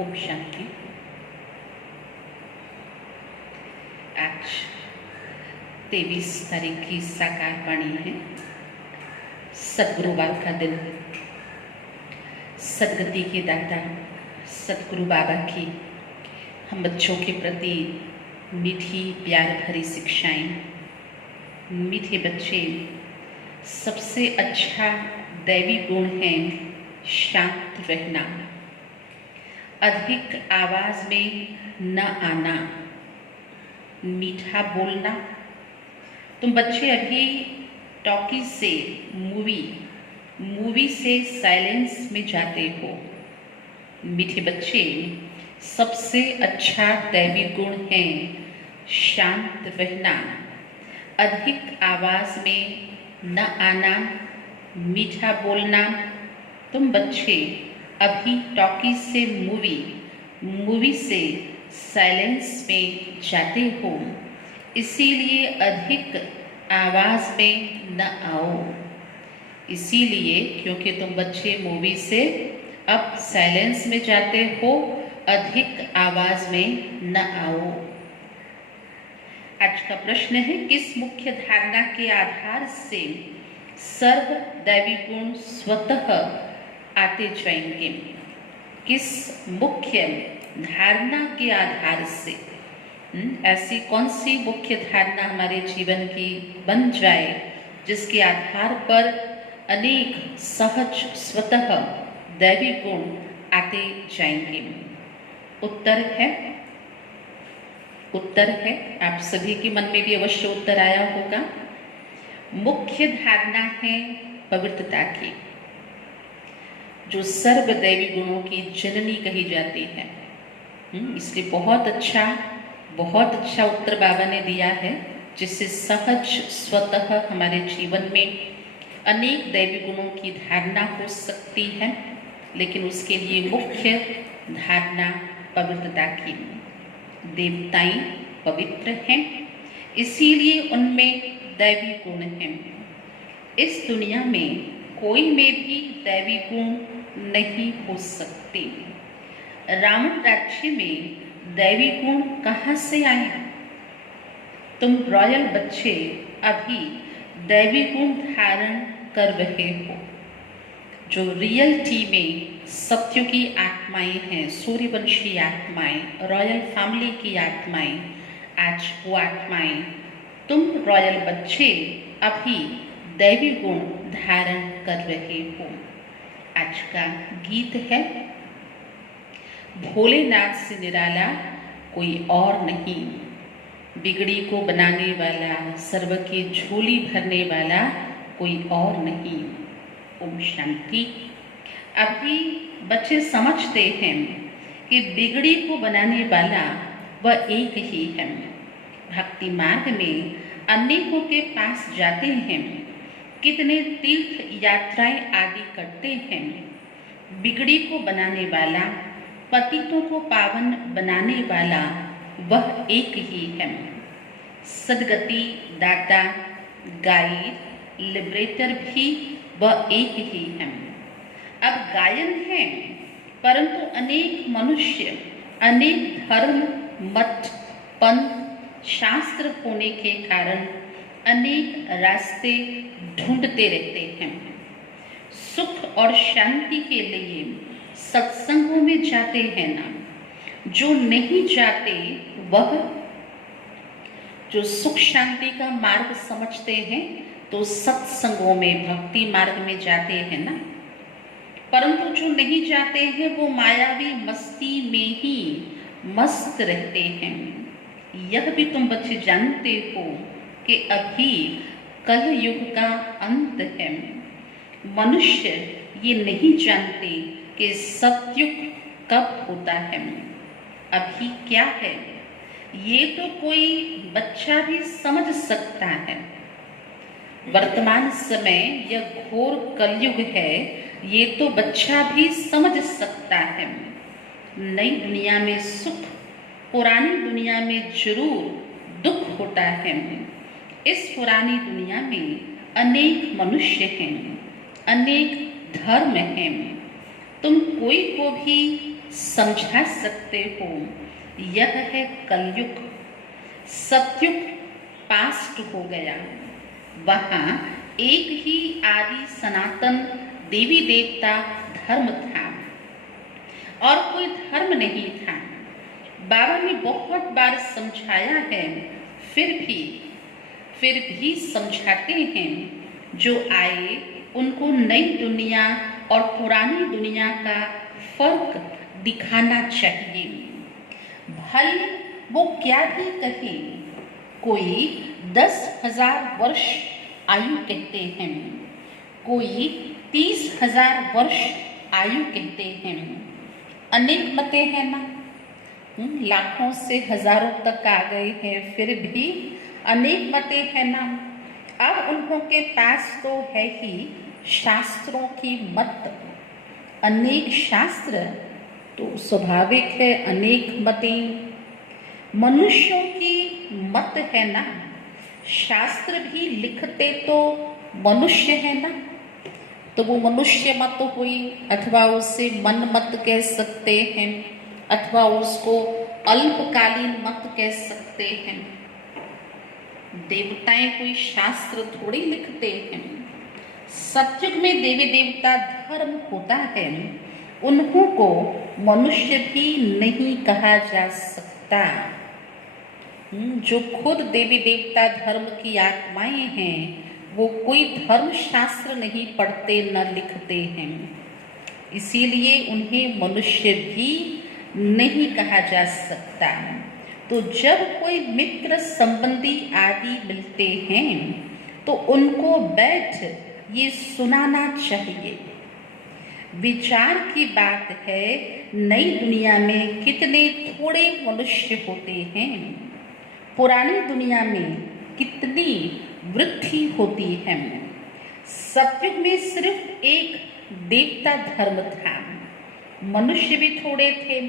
ओम शांति। आज 23 तारीख की साकार वाणी है। सद्गुरुवार का दिन। सदगति के दाता सतगुरु बाबा की हम बच्चों के प्रति मीठी प्यार भरी शिक्षाएं। मीठे बच्चे, सबसे अच्छा दैवी गुण है शांत रहना, अधिक आवाज में न आना, मीठा बोलना। तुम बच्चे अभी टॉकीज से मूवी से साइलेंस में जाते हो। मीठे बच्चे, सबसे अच्छा दैवी गुण है शांत रहना, अधिक आवाज में न आना, मीठा बोलना। तुम बच्चे अभी टॉकीज से मूवी से साइलेंस में जाते हो, इसीलिए अधिक आवाज में न आओ। इसीलिए क्योंकि तुम बच्चे मूवी से अब साइलेंस में जाते हो, अधिक आवाज में न आओ। आज का प्रश्न है, किस मुख्य धारणा के आधार से सर्व दैवी गुण स्वतः आते जाएंगे? किस मुख्य धारणा के आधार से? ऐसी कौन सी मुख्य धारणा हमारे जीवन की बन जाए जिसके आधार पर अनेक सहज स्वतः दैवी गुण आते जाएंगे? उत्तर है आप सभी के मन में भी अवश्य उत्तर आया होगा। मुख्य धारणा है पवित्रता की, जो सर्व दैवी गुणों की जननी कही जाती है। इसलिए बहुत अच्छा उत्तर बाबा ने दिया है, जिससे सहज स्वतः हमारे जीवन में अनेक दैवी गुणों की धारणा हो सकती है। लेकिन उसके लिए मुख्य धारणा पवित्रता की। देवताएं पवित्र हैं, इसीलिए उनमें दैवी गुण हैं। इस दुनिया में कोई में भी दैवी गुण नहीं हो सकते। रावण राज्य में दैवी गुण कहाँ से आए? तुम रॉयल बच्चे अभी दैवी गुण धारण कर रहे हो। जो रियलिटी में सत्य की आत्माएं हैं, सूर्यवंशी आत्माएं, रॉयल फैमिली की आत्माएं, आज वो आत्माएं, तुम रॉयल बच्चे अभी दैवी गुण धारण कर रहे हो। आज का गीत है, भोलेनाथ से निराला कोई और नहीं, बिगड़ी को बनाने वाला, सर्व की झोली भरने वाला कोई और नहीं। ओम शांति। अभी बच्चे समझते हैं कि बिगड़ी को बनाने वाला वह एक ही है। भक्ति मार्ग में अनेकों के पास जाते हैं, कितने तीर्थ यात्राएं आदि करते हैं। बिगड़ी को बनाने वाला, पतितों को पावन बनाने वाला वह एक ही है। सदगति दाता, गाइड, लिबरेटर भी वह एक ही है। अब गायन है, परंतु अनेक मनुष्य अनेक धर्म, मत, पंथ, शास्त्र होने के कारण अनेक रास्ते ढूंढते रहते हैं। सुख और शांति के लिए सत्संगों में जाते हैं ना। जो नहीं जाते वह, जो सुख शांति का मार्ग समझते हैं तो सत्संगों में, भक्ति मार्ग में जाते हैं ना। परंतु जो नहीं जाते हैं वो मायावी मस्ती में ही मस्त रहते हैं। यह भी तुम बच्चे जानते हो कि अभी कल युग का अंत है। मनुष्य ये नहीं जानते कि सतयुग कब होता है, अभी क्या है। ये तो कोई बच्चा भी समझ सकता है। वर्तमान समय यह घोर कलयुग है, ये तो बच्चा भी समझ सकता है। नई दुनिया में सुख, पुरानी दुनिया में जरूर दुख होता है। इस पुरानी दुनिया में अनेक मनुष्य हैं, अनेक धर्म हैं। तुम कोई को भी समझा सकते हो। यह है कलयुग। सतयुग पास्ट हो गया। वहाँ एक ही आदि सनातन देवी देवता धर्म था और कोई धर्म नहीं था। बाबा ने बहुत बार समझाया है, फिर भी समझाते हैं। जो आए उनको नई दुनिया और पुरानी दुनिया का फर्क दिखाना चाहिए। भले वो क्या भी कहे, कोई 10,000 वर्ष आयु कहते हैं, कोई 30,000 वर्ष आयु कहते हैं। अनेक मतें हैं ना, लाखों से हजारों तक आ गए हैं, फिर भी अनेक मतें हैं ना। अब उन्हों के पास तो है ही शास्त्रों की मत। अनेक शास्त्र तो स्वाभाविक है, अनेक मतें मनुष्यों की मत है ना। शास्त्र भी लिखते तो मनुष्य है ना, तो वो मनुष्य मत हुई, अथवा उसे मन मत कह सकते हैं, अथवा उसको अल्पकालीन मत कह सकते हैं। देवताएं कोई शास्त्र थोड़ी लिखते हैं। सतयुग में देवी देवता धर्म होता है, उन्हों को मनुष्य भी नहीं कहा जा सकता। जो खुद देवी देवता धर्म की आत्माएं हैं, वो कोई धर्म शास्त्र नहीं पढ़ते न लिखते हैं, इसीलिए उन्हें मनुष्य भी नहीं कहा जा सकता। तो जब कोई मित्र संबंधी आदि मिलते हैं तो उनको बैठ ये सुनाना चाहिए। विचार की बात है, नई दुनिया में कितने थोड़े मनुष्य होते हैं, पुरानी दुनिया में कितनी वृद्धि होती है। सतयुग में सिर्फ एक देवता धर्म था, मनुष्य भी थोड़े थे।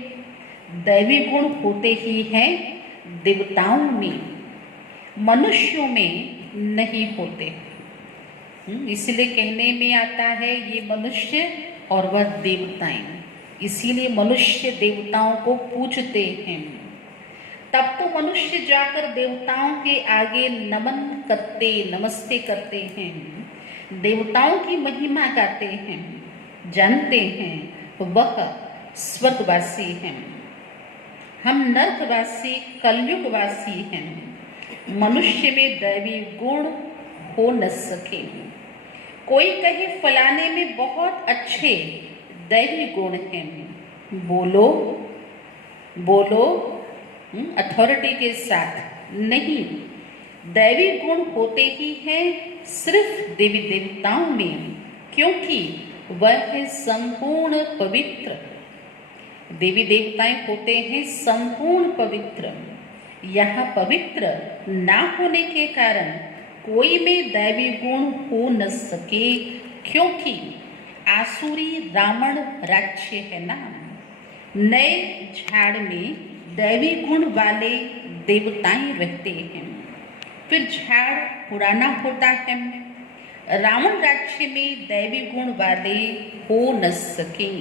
दैवी गुण होते ही हैं देवताओं में, मनुष्यों में नहीं होते। इसलिए कहने में आता है ये मनुष्य और वह देवताएं, इसीलिए मनुष्य देवताओं को पूजते हैं। तब तो मनुष्य जाकर देवताओं के आगे नमन करते, नमस्ते करते हैं, देवताओं की महिमा गाते हैं, जानते हैं वह स्वर्गवासी हैं, हम नरकवासी कलयुगवासी हैं। मनुष्य में दैवी गुण हो न सके। कोई कहे फलाने में बहुत अच्छे दैवी गुण हैं, बोलो बोलो अथॉरिटी के साथ। नहीं, दैवी गुण होते ही हैं सिर्फ देवी देवताओं में, क्योंकि वह है संपूर्ण पवित्र। देवी देवताएं होते हैं संपूर्ण पवित्र। यहाँ पवित्र ना होने के कारण कोई में दैवी गुण हो न सके, क्योंकि आसुरी रावण राज्य है ना। नए झाड़ में दैवी गुण वाले देवताएं रहते हैं, फिर झाड़ पुराना होता है। रावण राज्य में दैवी गुण वाले हो न सके।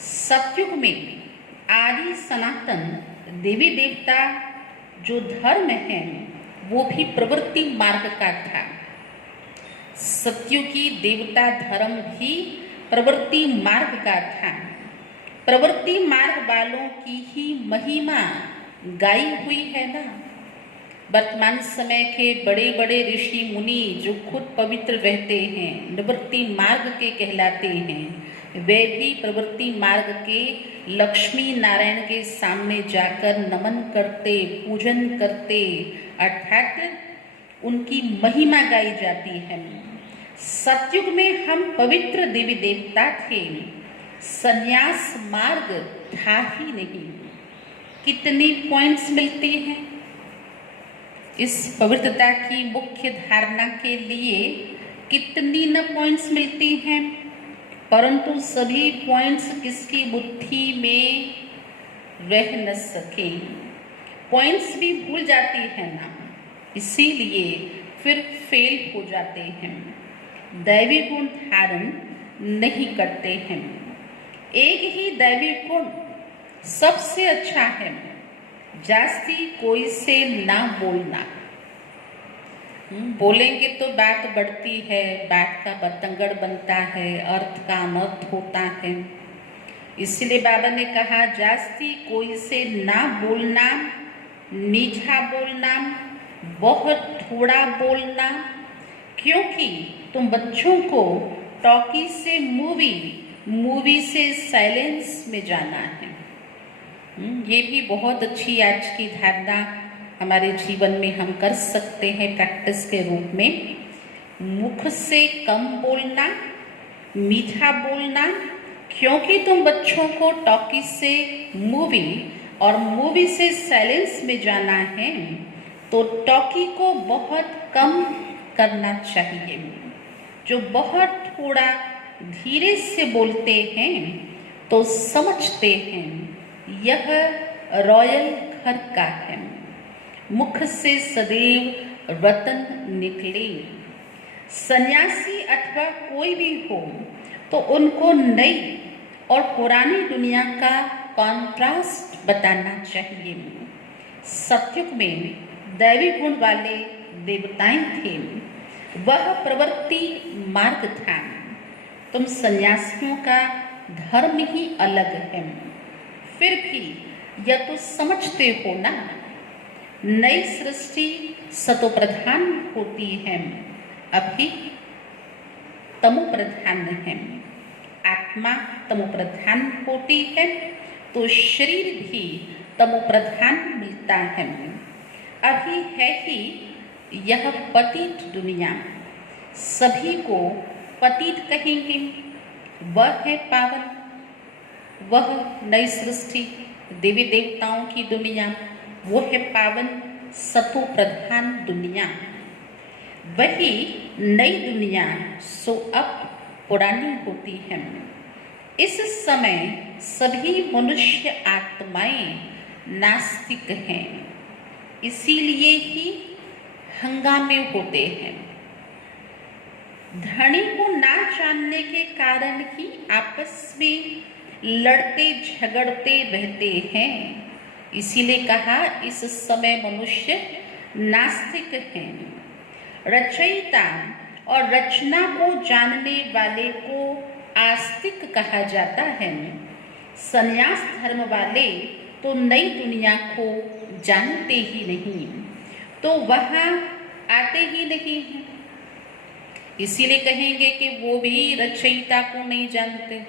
सतयुग में आदि सनातन देवी देवता जो धर्म है वो भी प्रवृत्ति मार्ग का था। सतयुगी देवता धर्म भी प्रवृत्ति मार्ग का था। प्रवृत्ति मार्ग वालों की ही महिमा गाई हुई है ना। वर्तमान समय के बड़े बड़े ऋषि मुनि जो खुद पवित्र रहते हैं, निवृत्ति मार्ग के कहलाते हैं, वे भी प्रवृत्ति मार्ग के लक्ष्मी नारायण के सामने जाकर नमन करते, पूजन करते, अर्थात उनकी महिमा गाई जाती है। सतयुग में हम पवित्र देवी देवता थे, संन्यास मार्ग था ही नहीं। कितनी पॉइंट्स मिलती हैं इस पवित्रता की मुख्य धारणा के लिए, कितनी न पॉइंट्स मिलती हैं, परंतु सभी पॉइंट्स किसकी बुद्धि में रह न सके। पॉइंट्स भी भूल जाती है ना, इसीलिए फिर फेल हो जाते हैं, दैवी गुण धारण नहीं करते हैं। एक ही दैवी गुण सबसे अच्छा है, जास्ती कोई से ना बोलना। बोलेंगे तो बात बढ़ती है, बात का बतंगड़ बनता है, अर्थ का अनर्थ होता है। इसलिए बाबा ने कहा जास्ती कोई से ना बोलना, मीठा बोलना, बहुत थोड़ा बोलना, क्योंकि तुम बच्चों को टॉकी से मूवी, मूवी से साइलेंस में जाना है। ये भी बहुत अच्छी आज की धारणा हमारे जीवन में हम कर सकते हैं प्रैक्टिस के रूप में। मुख से कम बोलना, मीठा बोलना, क्योंकि तुम बच्चों को टॉकी से मूवी और मूवी से साइलेंस में जाना है, तो टॉकी को बहुत कम करना चाहिए। जो बहुत थोड़ा धीरे से बोलते हैं तो समझते हैं यह रॉयल घर का है। मुख से सदैव रतन निकले। सन्यासी अथवा कोई भी हो तो उनको नई और पुरानी दुनिया का कॉन्ट्रास्ट बताना चाहिए। सतयुग में दैवी गुण वाले देवताएं थे, वह प्रवृत्ति मार्ग था। तुम सन्यासियों का धर्म ही अलग है, फिर भी यह तो समझते हो ना, नई सृष्टि सतो प्रधान होती है, अभी तमो प्रधान है। आत्मा तमो प्रधान होती है तो शरीर भी तमो प्रधान मिलता है। अभी है ही यह पतित दुनिया, सभी को पतित कहेंगे। वह है पावन, वह नई सृष्टि देवी देवताओं की दुनिया, वो है पावन सतो प्रधान दुनिया। वही नई दुनिया सो अब पुरानी होती है। इस समय सभी मनुष्य आत्माएं नास्तिक हैं, इसीलिए ही हंगामे होते हैं। धनी को ना जानने के कारण ही आपस में लड़ते झगड़ते रहते हैं। इसीलिए कहा इस समय मनुष्य नास्तिक हैं। रचयिता और रचना को जानने वाले को आस्तिक कहा जाता है। संन्यास धर्म वाले तो नई दुनिया को जानते ही नहीं, तो वहाँ आते ही नहीं हैं। इसीलिए कहेंगे कि वो भी रचयिता को नहीं जानते।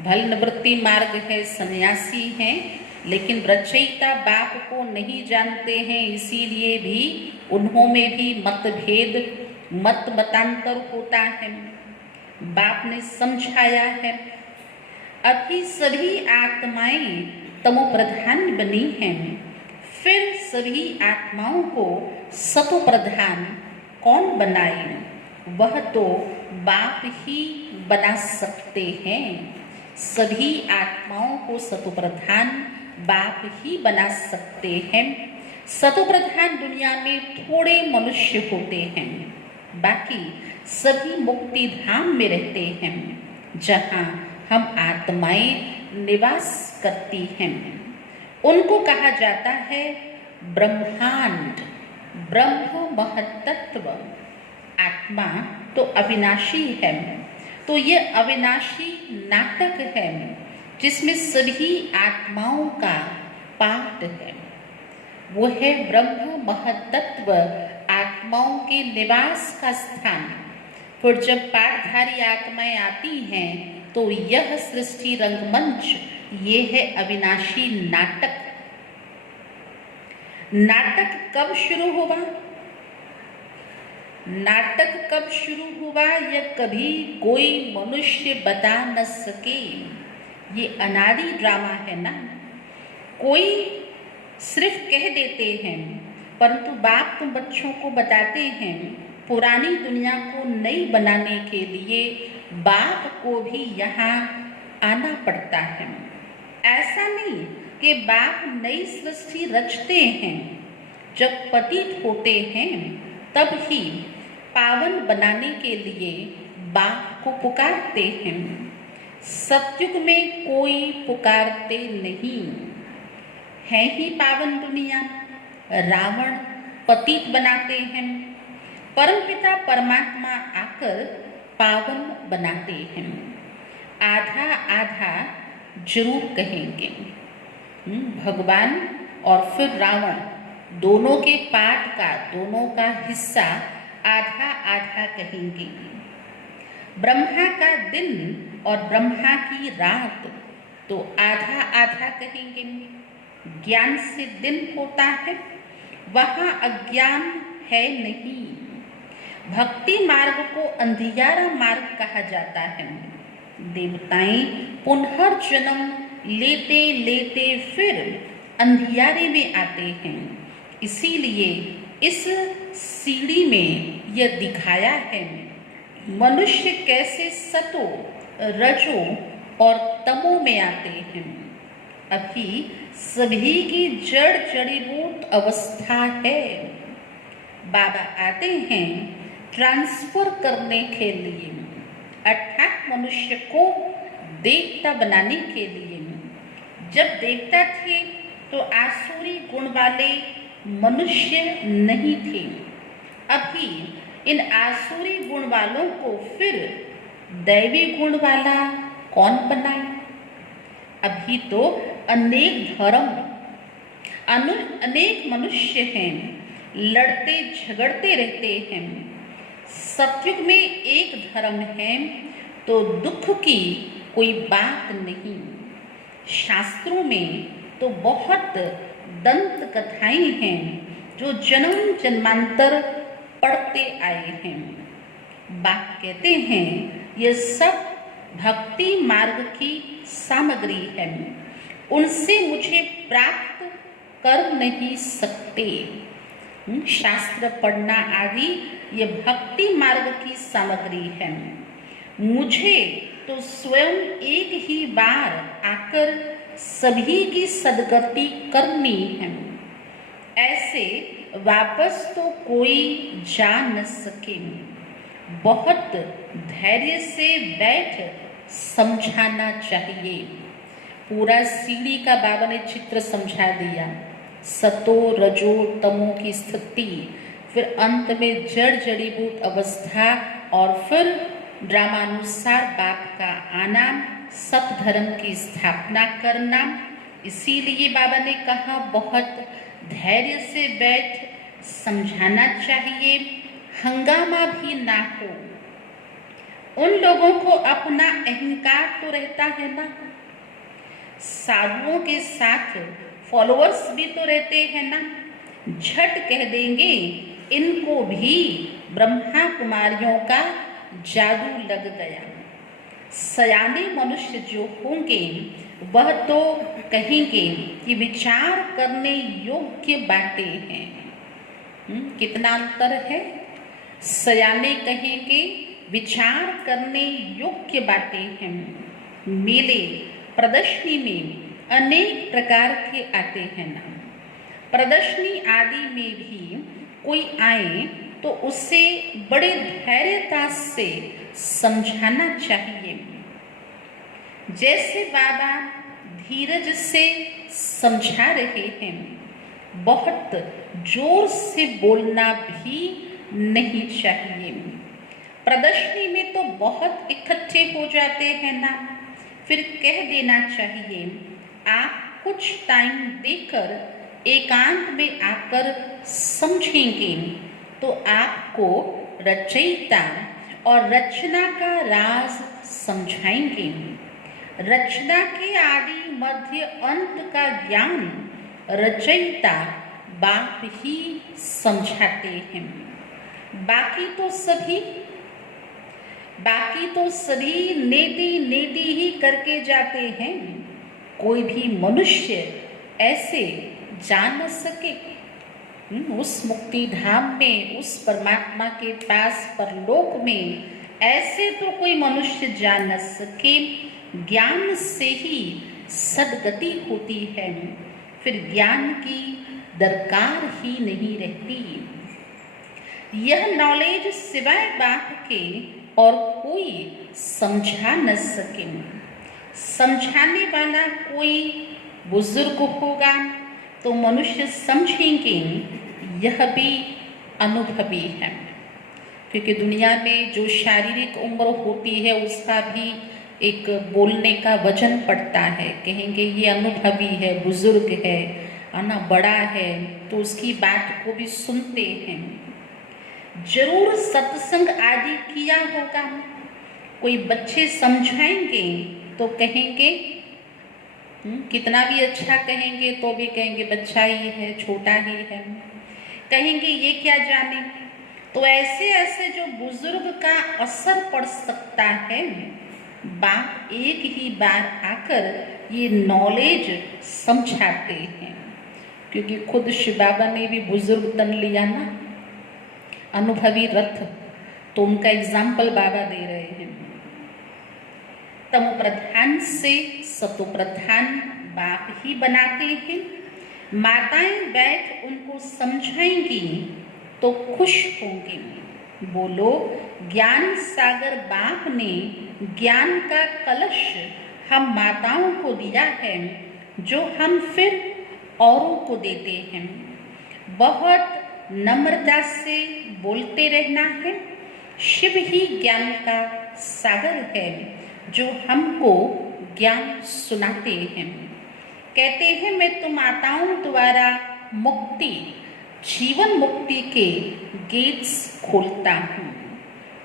भल निवृत्ति मार्ग है, सन्यासी हैं, लेकिन रचयिता बाप को नहीं जानते हैं। इसीलिए भी उन्हों में भी मतभेद, मत मतांतर होता है। बाप ने समझाया है, अभी सभी आत्माएं तमो प्रधान बनी हैं, फिर सभी आत्माओं को सतो प्रधान कौन बनाए? वह तो बाप ही बना सकते हैं। सभी आत्माओं को सतो प्रधान बाप ही बना सकते हैं। सतो प्रधान दुनिया में थोड़े मनुष्य होते हैं, बाकी सभी मुक्ति धाम में रहते हैं, जहाँ हम आत्माएं निवास करती हैं। उनको कहा जाता है ब्रह्मांड, ब्रह्म महतत्व। आत्मा तो अविनाशी है, तो ये अविनाशी नाटक है जिसमें सभी आत्माओं का पाठ है। वो है ब्रह्म महतत्व, आत्माओं के निवास का स्थान। फिर जब पाठधारी आत्माएं आती हैं तो यह सृष्टि रंगमंच, ये है अविनाशी नाटक। नाटक कब शुरू हुआ? नाटक कब शुरू हुआ यह कभी कोई मनुष्य बता न सके। ये अनादि ड्रामा है ना। कोई सिर्फ कह देते हैं, परंतु बाप तुम बच्चों को बताते हैं पुरानी दुनिया को नई बनाने के लिए बाप को भी यहाँ आना पड़ता है। ऐसा नहीं कि बाप नई सृष्टि रचते हैं, जब पतित होते हैं तब ही पावन बनाने के लिए बाप को पुकारते हैं। सतयुग में कोई पुकारते नहीं, है ही पावन दुनिया, रावण पतित बनाते हैं, परमपिता परमात्मा आकर पावन बनाते हैं। आधा आधा जरूर कहेंगे। भगवान और फिर रावण दोनों के पाठ का, दोनों का हिस्सा आधा आधा कहेंगे। ब्रह्मा का दिन और ब्रह्मा की रात तो आधा आधा कहेंगे। ज्ञान से दिन होता है, वहाँ अज्ञान है नहीं। भक्ति मार्ग को अंधियारा मार्ग कहा जाता है। देवताएं पुनर्जन्म लेते लेते फिर अंधियारे में आते हैं। इसीलिए इस सीढ़ी में यह दिखाया है मनुष्य कैसे सतो, रजो और तमो में आते हैं। अभी सभी की जड़ जड़ीबूट अवस्था है। बाबा आते हैं ट्रांसफर करने के लिए, अर्थात मनुष्य को देवता बनाने के लिए। जब देवता थे तो आसुरी गुण वाले मनुष्य नहीं थे। अभी इन आसुरी गुण वालों को फिर दैवी गुण वाला कौन बनाए? अभी तो अनेक धर्म, अनेक मनुष्य हैं, लड़ते झगड़ते रहते हैं। सतयुग में एक धर्म है तो दुख की कोई बात नहीं। शास्त्रों में तो बहुत दंत कथाएं हैं जो जन्म जन्मांतर पढ़ते आए हैं। बाप कहते हैं ये सब भक्ति मार्ग की सामग्री है, उनसे मुझे प्राप्त कर नहीं सकते। शास्त्र पढ़ना आदि ये भक्ति मार्ग की सामग्री है। मुझे तो स्वयं एक ही बार आकर सभी की सदगति करनी है। ऐसे वापस तो कोई जा न सके। बहुत धैर्य से बैठ समझाना चाहिए। पूरा सीढ़ी का बाबा ने चित्र समझा दिया। सतो रजो तमो की स्थिति, फिर अंत में जड़ जड़ीबूट अवस्था और फिर ड्रामानुसार बाप का आना, सत धर्म की स्थापना करना। इसीलिए बाबा ने कहा बहुत धैर्य से बैठ समझाना चाहिए, हंगामा भी ना हो। उन लोगों को अपना अहंकार तो रहता है ना, साधुओं के साथ फॉलोअर्स भी तो रहते हैं ना। झट कह देंगे इनको भी ब्रह्मा कुमारियों का जादू लग गया। सयाने मनुष्य जो होंगे वह तो कहेंगे कि विचार करने योग्य बातें हैं। कितना अंतर है। सयाने कहेंगे विचार करने योग्य बातें हैं। मेले प्रदर्शनी में अनेक प्रकार के आते हैं ना। प्रदर्शनी आदि में भी कोई आए तो उसे बड़े धैर्यता से समझाना चाहिए। जैसे बाबा धीरज से समझा रहे हैं, बहुत जोर से बोलना भी नहीं चाहिए। प्रदर्शनी में तो बहुत इकट्ठे हो जाते हैं ना, फिर कह देना चाहिए आप कुछ टाइम देकर एकांत में आकर समझेंगे तो आपको रचयिता और रचना का राज समझाएंगे। रचना के आदि मध्य अंत का ज्ञान रचयिता बाप ही समझाते हैं। बाकी तो सभी नेति नेति ही करके जाते हैं। कोई भी मनुष्य ऐसे जा न सके उस मुक्ति धाम में, उस परमात्मा के पास परलोक में। ऐसे तो कोई मनुष्य जा न सके। ज्ञान से ही सदगति होती है, फिर ज्ञान की दरकार ही नहीं रहती। यह नॉलेज सिवाय बाप के और कोई समझा न सके। समझाने वाला कोई बुजुर्ग होगा तो मनुष्य समझेंगे यह भी अनुभवी है, क्योंकि दुनिया में जो शारीरिक उम्र होती है उसका भी एक बोलने का वजन पड़ता है। कहेंगे ये अनुभवी है, बुजुर्ग है ना, बड़ा है, तो उसकी बात को भी सुनते हैं। जरूर सत्संग आदि किया होगा। कोई बच्चे समझाएंगे तो कहेंगे कितना भी अच्छा कहेंगे तो भी कहेंगे बच्चा ही है, छोटा ही है, कहेंगे ये क्या जाने। तो ऐसे ऐसे जो बुजुर्ग का असर पड़ सकता है, बाप एक ही बार आकर ये नॉलेज समझाते हैं, क्योंकि खुद शिव बाबा ने भी बुजुर्ग तन लिया ना, अनुभवी रथ, तो उनका एग्जाम्पल बाबा दे रहे हैं। तमो प्रधान से सतो प्रधान बाप ही बनाते हैं। माताएं बैठ उनको समझाएंगी तो खुश होंगी। बोलो, ज्ञान सागर बाप ने ज्ञान का कलश हम माताओं को दिया है, जो हम फिर औरों को देते हैं। बहुत नम्रता से बोलते रहना है। शिव ही ज्ञान का सागर है, जो हमको ज्ञान सुनाते हैं। कहते हैं मैं तुम माताओं द्वारा मुक्ति, जीवन मुक्ति के गेट्स खोलता हूँ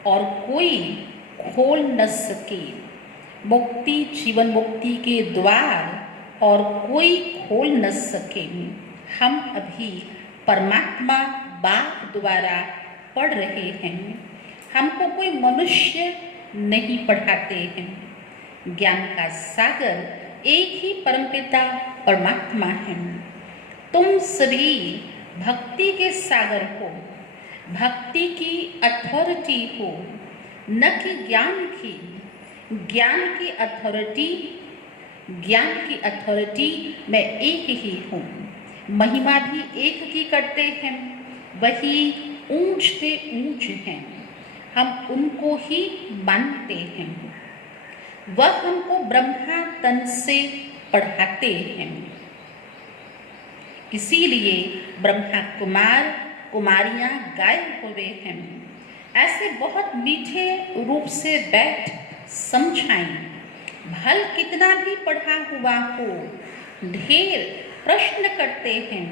और कोई खोल न सके। मुक्ति, जीवन मुक्ति के द्वार और कोई खोल न सके। हम अभी परमात्मा बाप द्वारा पढ़ रहे हैं, हमको कोई मनुष्य नहीं पढ़ाते हैं। ज्ञान का सागर एक ही परमपिता परमात्मा है। तुम सभी भक्ति के सागर हो, भक्ति की अथॉरिटी हो, न कि ज्ञान की। ज्ञान की अथॉरिटी मैं एक ही हूँ। महिमा भी एक की करते हैं, वही ऊंच से ऊंच हैं, हम उनको ही मानते हैं। वह हमको ब्रह्मा तन से पढ़ाते हैं, इसीलिए ब्रह्मा कुमार कुमारियां गायब हुए हैं। ऐसे बहुत मीठे रूप से बैठ समझाएं। भल कितना भी पढ़ा हुआ हो, ढेर प्रश्न करते हैं।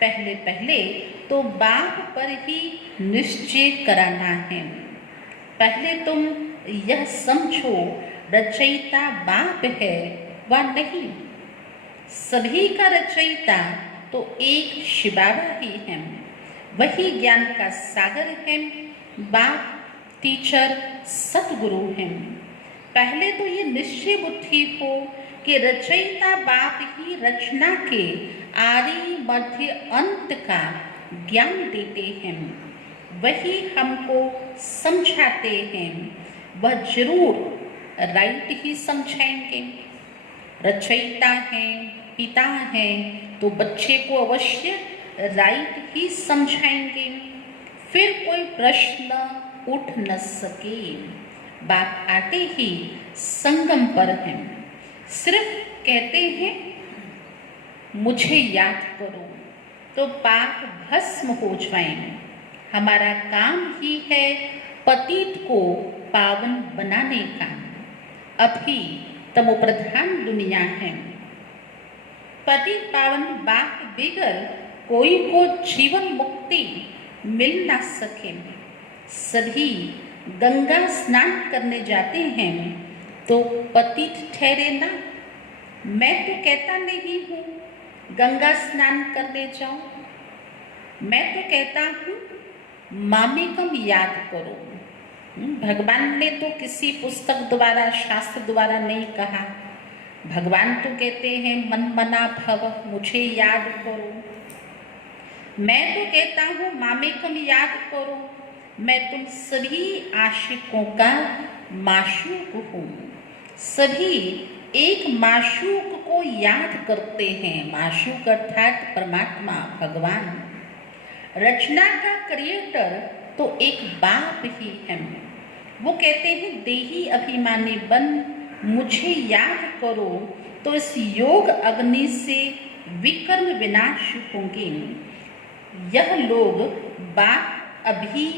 पहले पहले तो बाप पर ही निश्चय कराना है। पहले तुम यह समझो रचयिता बाप है व नहीं। सभी का रचयिता तो एक शिव बाबा ही है, वही ज्ञान का सागर है। बाप टीचर सतगुरु हैं। पहले तो ये निश्चय बुद्धि हो कि रचयिता बाप ही रचना के आदि मध्य अंत का ज्ञान देते हैं, वही हमको समझाते हैं। वह जरूर राइट ही समझाएंगे। रचयिता हैं, पिता हैं, तो बच्चे को अवश्य राइट ही समझाएंगे, फिर कोई प्रश्न उठ न सके। बाप आते ही संगम पर हैं, सिर्फ कहते हैं मुझे याद करो, तो पाप भस्म हो जाएं। हमारा काम ही है पतित को पावन बनाने का। अभी तमो प्रधान दुनिया है, पतित पावन बाप बिगर कोई को जीवन मुक्ति मिल ना सके। सभी गंगा स्नान करने जाते हैं तो पतित ठहरे ना। मैं तो कहता नहीं हूँ गंगा स्नान करने जाओ, मैं तो कहता हूँ मामेकम याद करो। भगवान ने तो किसी पुस्तक द्वारा, शास्त्र द्वारा नहीं कहा। भगवान तो कहते हैं मन मना भव, मुझे याद करो। मैं तो कहता हूँ मामेकम याद करो। मैं तुम सभी आशिकों का माशूक हूँ। सभी एक माशूक को याद करते हैं। माशूक अर्थात परमात्मा भगवान। रचना का क्रिएटर तो एक बाप ही है। वो कहते हैं देही अभिमानी बन मुझे याद करो तो इस योग अग्नि से विकर्म विनाश होंगे। यह लोग बाप अभी,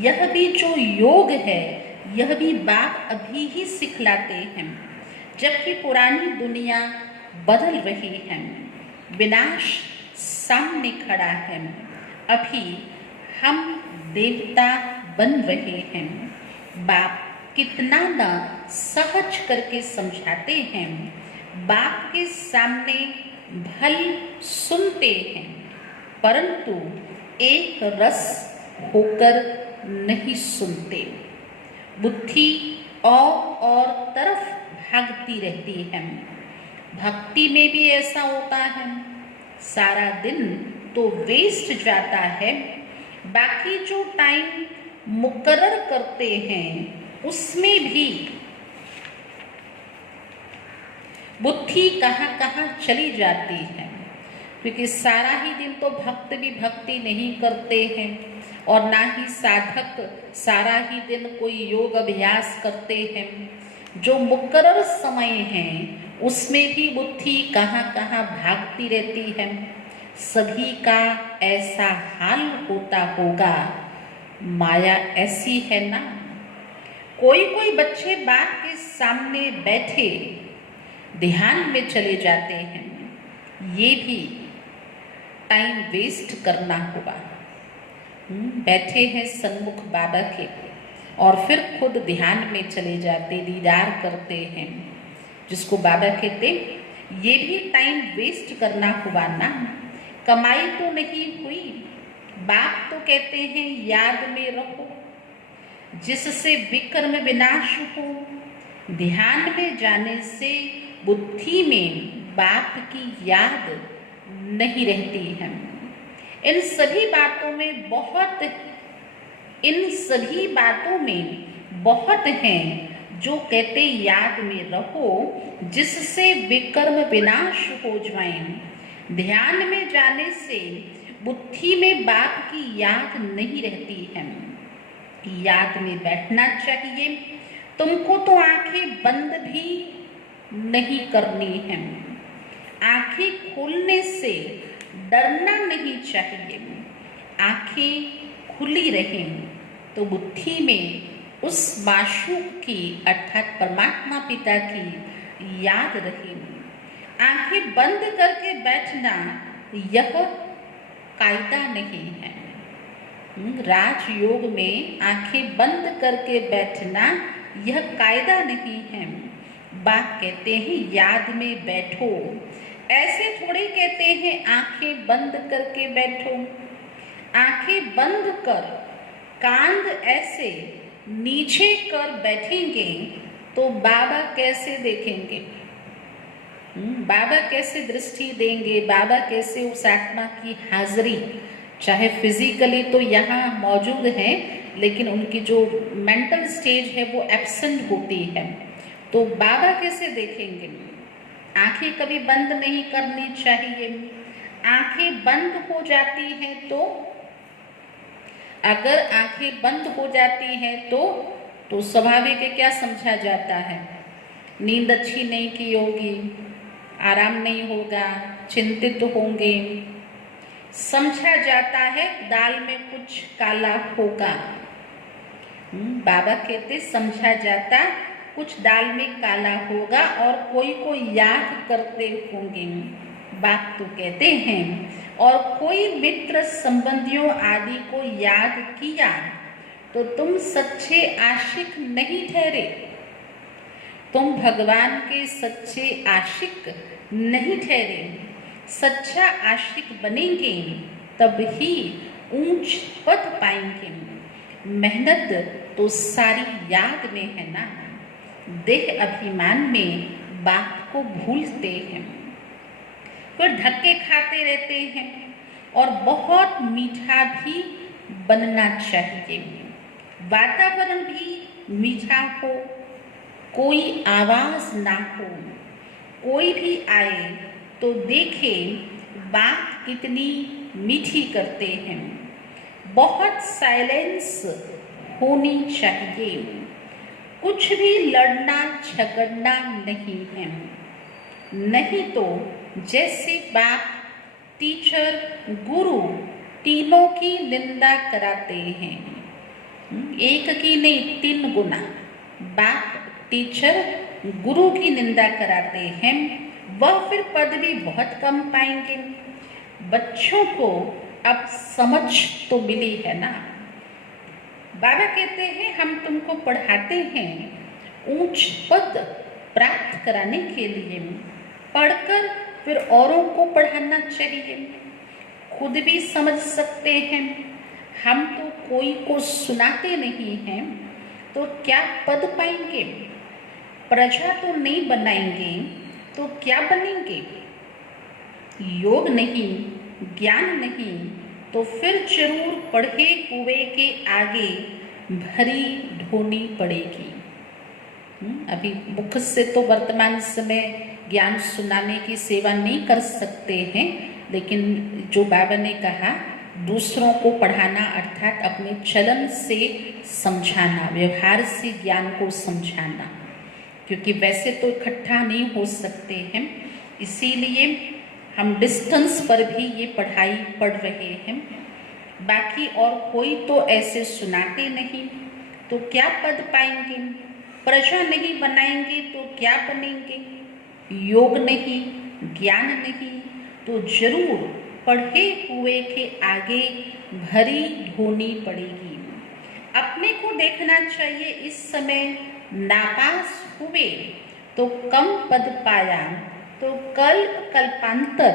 यह भी जो योग है यह भी बाप अभी ही सिखलाते हैं, जबकि पुरानी दुनिया बदल रही है, विनाश सामने खड़ा है। अभी हम देवता बन रहे हैं। बाप कितना न सहज करके समझाते हैं। बाप के सामने भल सुनते हैं, परंतु एक रस होकर नहीं सुनते। बुद्धि और तरफ भागती रहती है। भक्ति में भी ऐसा होता है, सारा दिन तो वेस्ट जाता है, बाकी जो टाइम मुकर्रर करते हैं उसमें भी बुद्धि कहाँ कहाँ चली जाती है, क्योंकि सारा ही दिन तो भक्त भी भक्ति नहीं करते हैं और ना ही साधक सारा ही दिन कोई योग अभ्यास करते हैं। जो मुकर्रर समय है उसमें भी बुद्धि कहाँ कहाँ भागती रहती है। सभी का ऐसा हाल होता होगा, माया ऐसी है ना। कोई कोई बच्चे बाप के सामने बैठे ध्यान में चले जाते हैं, ये भी टाइम वेस्ट करना होगा। बैठे हैं सन्मुख बाबा के और फिर खुद ध्यान में चले जाते, दीदार करते हैं, जिसको बाबा कहते ये भी टाइम वेस्ट करना हुआ ना। कमाई तो नहीं हुई। बाप तो कहते हैं याद में रहो जिससे विकर्म विनाश हो। ध्यान में जाने से बुद्धि में बाप की याद नहीं रहती है। इन सभी बातों में बहुत हैं जो कहते याद में रहो जिससे विकर्म विनाश हो जाए। ध्यान में जाने से बुद्धि में बाप की याद नहीं रहती है। याद में बैठना चाहिए। तुमको तो आंखें बंद भी नहीं करनी है। आंखें खोलने से डरना नहीं चाहिए। आंखें खुली रहें तो बुद्धि में उस माशूक की अर्थात परमात्मा पिता की याद रहे। आंखें बंद करके बैठना यह कायदा नहीं है। राजयोग में आंखें बंद करके बैठना यह कायदा नहीं है। बाप कहते हैं याद में बैठो, ऐसे थोड़े कहते हैं आंखें बंद करके बैठो। आंखें बंद कर कांध ऐसे नीचे कर बैठेंगे तो बाबा कैसे देखेंगे? बाबा कैसे दृष्टि देंगे? बाबा कैसे उस आत्मा की हाजिरी, चाहे फिजिकली तो यहाँ मौजूद है लेकिन उनकी जो मेंटल स्टेज है वो एब्सेंट होती है, तो बाबा कैसे देखेंगे? आंखें कभी बंद नहीं करनी चाहिए। आंखें बंद हो जाती हैं तो अगर आंखें बंद हो जाती हैं तो स्वाभाविक है क्या समझा जाता है? नींद अच्छी नहीं की होगी, आराम नहीं होगा, चिंतित होंगे। समझा जाता है दाल में कुछ काला होगा। बाबा कहते समझा जाता कुछ दाल में काला होगा और कोई को याद करते होंगे। बाप तो कहते हैं और कोई मित्र संबंधियों आदि को याद किया तो तुम सच्चे आशिक नहीं ठहरे। तुम भगवान के सच्चे आशिक नहीं ठहरे। सच्चा आशिक बनेंगे तब ही ऊंच पद पाएंगे। मेहनत तो सारी याद में है ना। देह अभिमान में बाप को भूलते हैं, फिर धक्के खाते रहते हैं। और बहुत मीठा भी बनना चाहिए। वातावरण भी मीठा हो, कोई आवाज ना हो। कोई भी आए तो देखे बात कितनी मीठी करते हैं। बहुत साइलेंस होनी चाहिए। कुछ भी लड़ना झगड़ना नहीं है। नहीं तो जैसे बाप, टीचर, गुरु तीनों की निंदा कराते हैं, एक की नहीं 3 गुना बाप, टीचर, गुरु की निंदा कराते हैं, वह फिर पद भी बहुत कम पाएंगे। बच्चों को अब समझ तो मिली है ना। बाबा कहते हैं हम तुमको पढ़ाते हैं ऊंच पद प्राप्त कराने के लिए, पढ़कर फिर औरों को पढ़ाना चाहिए। खुद भी समझ सकते हैं, हम तो कोई को सुनाते नहीं हैं, तो क्या पद पाएंगे? प्रजा तो नहीं बनाएंगे तो क्या बनेंगे? योग नहीं, ज्ञान नहीं, तो फिर जरूर पढ़े हुए के आगे भरी ढोनी पड़ेगी। अभी मुख से तो वर्तमान समय ज्ञान सुनाने की सेवा नहीं कर सकते हैं, लेकिन जो बाबा ने कहा दूसरों को पढ़ाना अर्थात अपने चलन से समझाना, व्यवहार से ज्ञान को समझाना, क्योंकि वैसे तो इकट्ठा नहीं हो सकते हैं, इसीलिए हम डिस्टेंस पर भी ये पढ़ाई पढ़ रहे हैं। बाकी और कोई तो ऐसे सुनाते नहीं तो क्या पद पाएंगे? प्रजा नहीं बनाएंगे तो क्या बनेंगे? योग नहीं, ज्ञान नहीं, तो जरूर पढ़े हुए के आगे भरी ढोनी पड़ेगी। अपने को देखना चाहिए, इस समय नापास हुए तो कम पद पाया तो कल्पांतर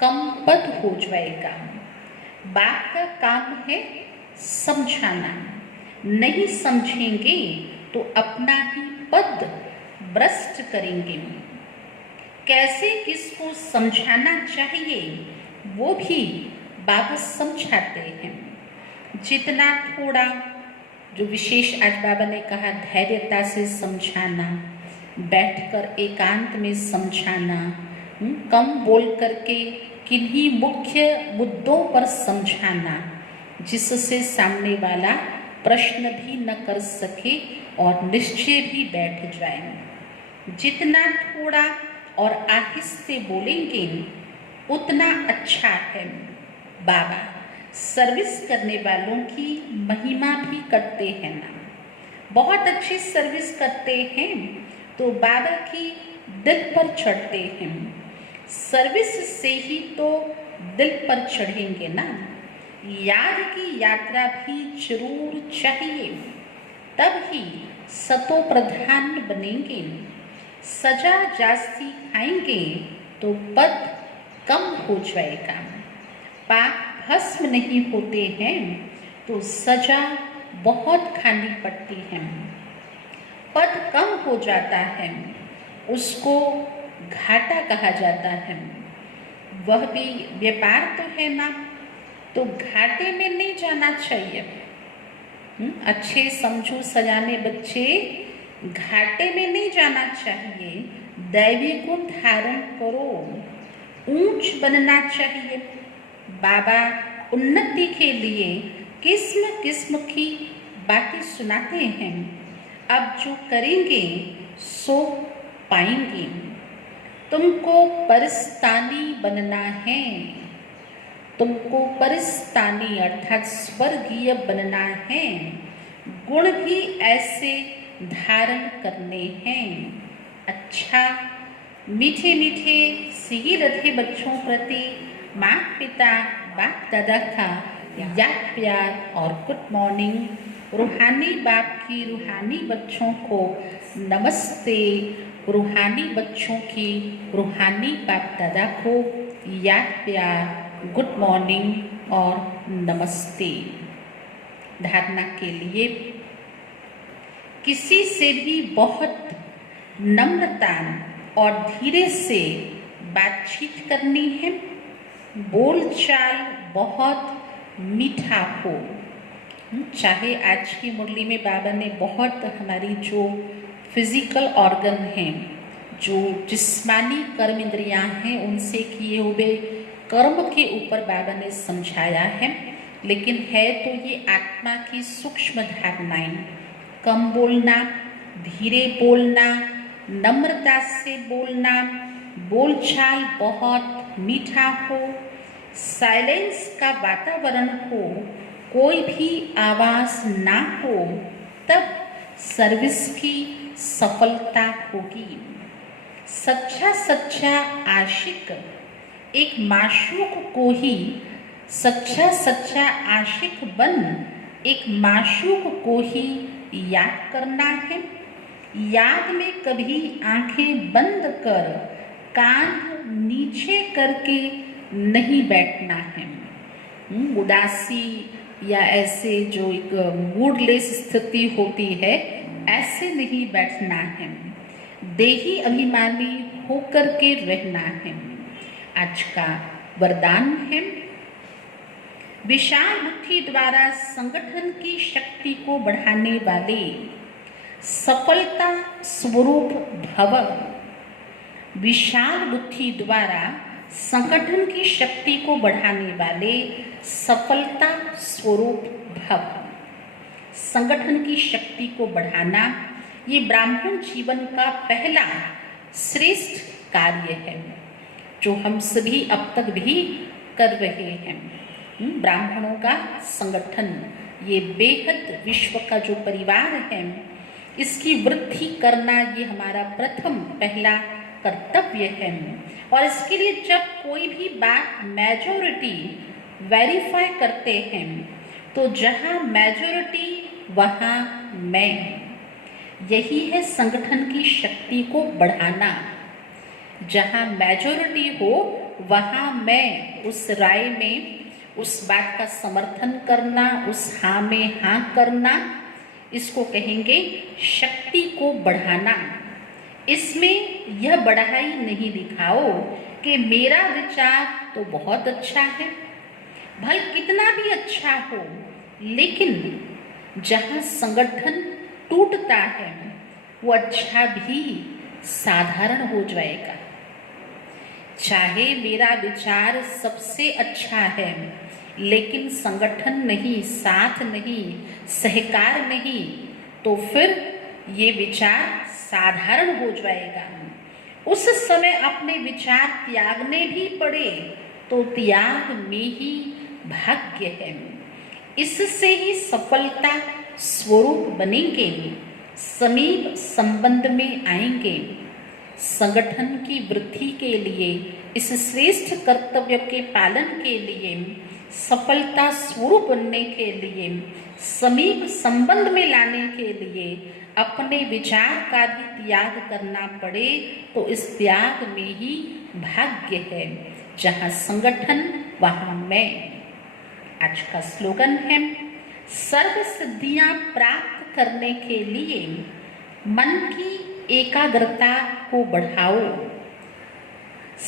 कम पद हो जाएगा। बाप का काम है समझाना, नहीं समझेंगे तो अपना ही पद भ्रष्ट करेंगे। कैसे किसको समझाना चाहिए वो भी बाबा समझाते हैं। जितना थोड़ा, जो विशेष आज बाबा ने कहा धैर्यता से समझाना, बैठकर एकांत में समझाना, कम बोल करके किन्हीं मुख्य मुद्दों पर समझाना, जिससे सामने वाला प्रश्न भी न कर सके और निश्चय भी बैठ जाए। जितना थोड़ा और आहिस्ते बोलेंगे उतना अच्छा है। बाबा सर्विस करने वालों की महिमा भी करते हैं ना, बहुत अच्छी सर्विस करते हैं तो बाबा की दिल पर चढ़ते हैं। सर्विस से ही तो दिल पर चढ़ेंगे ना। याद की यात्रा भी जरूर चाहिए, तब ही सतो प्रधान बनेंगे। सजा जास्ती खाएंगे तो पद कम हो जाएगा। पाप भस्म नहीं होते हैं तो सजा बहुत खानी पड़ती है। पद कम हो जाता है, उसको घाटा कहा जाता है। वह भी व्यापार तो है ना, तो घाटे में नहीं जाना चाहिए। अच्छे समझो सजाने बच्चे, घाटे में नहीं जाना चाहिए। दैवी गुण धारण करो, ऊंच बनना चाहिए। बाबा उन्नति के लिए किस्म किस्म की बातें सुनाते हैं। अब जो करेंगे सो पाएंगे। तुमको परिस्तानी बनना है, तुमको परिस्तानी अर्थात स्वर्गीय बनना है। गुण भी ऐसे धारण करने हैं। अच्छा, मीठे मीठे सीही रथे बच्चों प्रति माता पिता बाप दादा का याद प्यार और गुड मॉर्निंग। रूहानी बाप की रूहानी बच्चों को नमस्ते। रूहानी बच्चों की रूहानी बाप दादा को याद प्यार, गुड मॉर्निंग और नमस्ते। धारणा के लिए किसी से भी बहुत नम्रता और धीरे से बातचीत करनी है। बोलचाल बहुत मीठा हो। चाहे आज की मुरली में बाबा ने बहुत हमारी जो फिजिकल ऑर्गन हैं, जो जिस्मानी कर्म इंद्रियां हैं, उनसे किए हुए कर्म के ऊपर बाबा ने समझाया है, लेकिन है तो ये आत्मा की सूक्ष्म धारणाएं। कम बोलना, धीरे बोलना, नम्रता से बोलना, बोलचाल बहुत मीठा हो, साइलेंस का वातावरण हो, कोई भी आवाज ना हो, तब सर्विस की सफलता होगी। सच्चा सच्चा आशिक एक माशूक को ही सच्चा सच्चा आशिक बन एक माशूक को ही याद करना है। याद में कभी आंखें बंद कर कान नीचे करके नहीं बैठना है। उदासी या ऐसे जो एक मूडलेस स्थिति होती है, ऐसे नहीं बैठना है। देही अभिमानी होकर के रहना है। आज का वरदान है, विशाल बुद्धि द्वारा संगठन की शक्ति को बढ़ाने वाले सफलता स्वरूप भव। विशाल बुद्धि द्वारा संगठन की शक्ति को बढ़ाने वाले सफलता स्वरूप भव। संगठन की शक्ति को बढ़ाना ये ब्राह्मण जीवन का पहला श्रेष्ठ कार्य है, जो हम सभी अब तक भी कर रहे हैं। ब्राह्मणों का संगठन, ये बेहद विश्व का जो परिवार है, इसकी वृद्धि करना ये हमारा प्रथम पहला कर्तव्य है। और इसके लिए जब कोई भी बात मेजॉरिटी वेरीफाई करते हैं, तो जहाँ मेजॉरिटी वहाँ मैं, यही है संगठन की शक्ति को बढ़ाना। जहाँ मेजॉरिटी हो वहाँ मैं, उस राय में उस बात का समर्थन करना, उस हाँ में हाँ करना, इसको कहेंगे शक्ति को बढ़ाना। इसमें यह बढ़ाई नहीं दिखाओ कि मेरा विचार तो बहुत अच्छा है, भले कितना भी अच्छा हो, लेकिन जहाँ संगठन टूटता है वो अच्छा भी साधारण हो जाएगा। चाहे मेरा विचार सबसे अच्छा है, लेकिन संगठन नहीं, साथ नहीं, सहकार नहीं, तो फिर ये विचार साधारण हो जाएगा। उस समय अपने विचार त्यागने भी पड़े तो त्याग में ही भाग्य है। इससे ही सफलता स्वरूप बनेंगे, समीप संबंध में आएंगे। संगठन की वृद्धि के लिए, इस श्रेष्ठ कर्तव्य के पालन के लिए, सफलता स्वरूप बनने के लिए, समीप संबंध में लाने के लिए अपने विचार का भी त्याग करना पड़े तो इस त्याग में ही भाग्य है। जहाँ संगठन वहाँ मैं। आज का स्लोगन है, सर्व सिद्धियां प्राप्त करने के लिए मन की एकाग्रता को बढ़ाओ।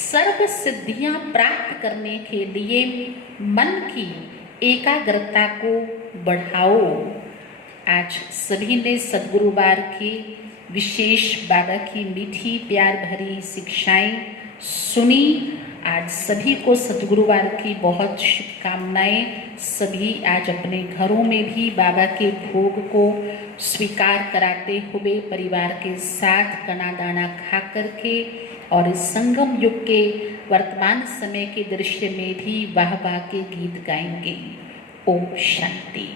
सर्व सिद्धियां प्राप्त करने के लिए मन की एकाग्रता को बढ़ाओ। आज सभी ने सद्गुरुवार की विशेष बाबा की मीठी प्यार भरी शिक्षाएं सुनी। आज सभी को सद्गुरुवार की बहुत शुभकामनाएं। सभी आज अपने घरों में भी बाबा के भोग को स्वीकार कराते हुए परिवार के साथ कना दाना खा करके और इस संगम युग के वर्तमान समय के दृश्य में भी वाह वाह के गीत गाएंगे। ओम शांति।